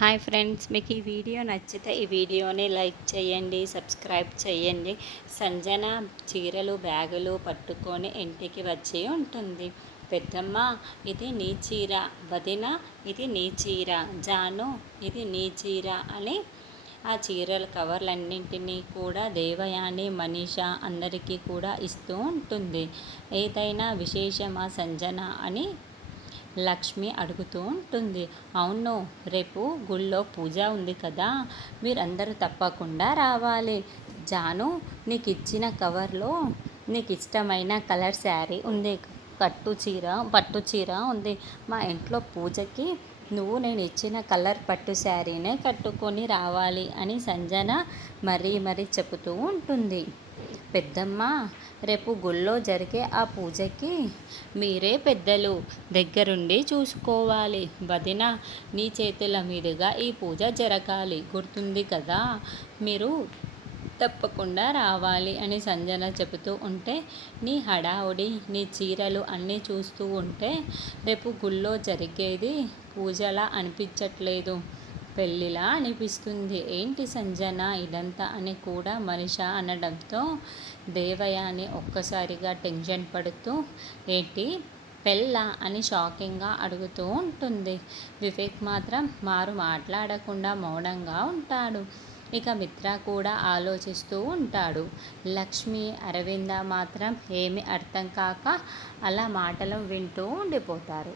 Hi friends మీకు ఈ video నచ్చితే ఈ వీడియోని లైక్ చేయండి సబ్స్క్రైబ్ చేయండి. సంజన చీరలు బ్యాగులు పట్టుకొని ఇంటికి వచ్చి ఉంటుంది. పెద్దమ్మ ఇది నీ చీర. వదిన ఇది నీ చీర. జాను ఇది నీ చీర అని ఆ చీరల కవర్లన్నింటినీ కూడా దేవయాని మనీష అందరికీ కూడా ఇస్తూ ఉంటుంది. ఏదైనా విశేషమా సంజన అని లక్ష్మి అడుగుతూ ఉంటుంది. అవును రేపు గుళ్ళో పూజ ఉంది కదా మీరందరూ తప్పకుండా రావాలి. జాను నీకు ఇచ్చిన కవర్లో నీకు ఇష్టమైన కలర్ శారీ ఉంది. కట్టు చీర పట్టు చీర ఉంది. మా ఇంట్లో పూజకి నువ్వు నేను ఇచ్చిన కలర్ పట్టు శారీనే కట్టుకొని రావాలి అని సంజన మరీ మరీ చెబుతూ ఉంటుంది. పెద్దమ్మ రేపు గుళ్ళో జరిగే ఆ పూజకి మీరే పెద్దలు. దగ్గరుండి చూసుకోవాలి. వదిన నీ చేతుల మీదుగా ఈ పూజ జరగాలి. గుర్తుంది కదా? మీరు తప్పకుండా రావాలి అని సంజన చెబుతూ ఉంటే నీ హడావుడి నీ చీరలు అన్నీ చూస్తూ ఉంటే రేపు గుళ్ళో జరిగేది పూజలా అనిపించట్లేదు. పెళ్ళిలా అనిపిస్తుంది. ఏంటి సంజన ఇదంతా అని కూడా మనిష అనడంతో దేవయాని ఒక్కసారిగా టెన్షన్ పడుతూ ఏంటి పెళ్ళ అని షాకింగ్గా అడుగుతూ ఉంటుంది. వివేక్ మాత్రం మారు మాట్లాడకుండా మౌనంగా ఉంటాడు. ఇక మిత్ర కూడా ఆలోచిస్తూ ఉంటాడు. లక్ష్మి అరవింద మాత్రం ఏమి అర్థం కాక అలా మాటలు వింటూ ఉండిపోతారు.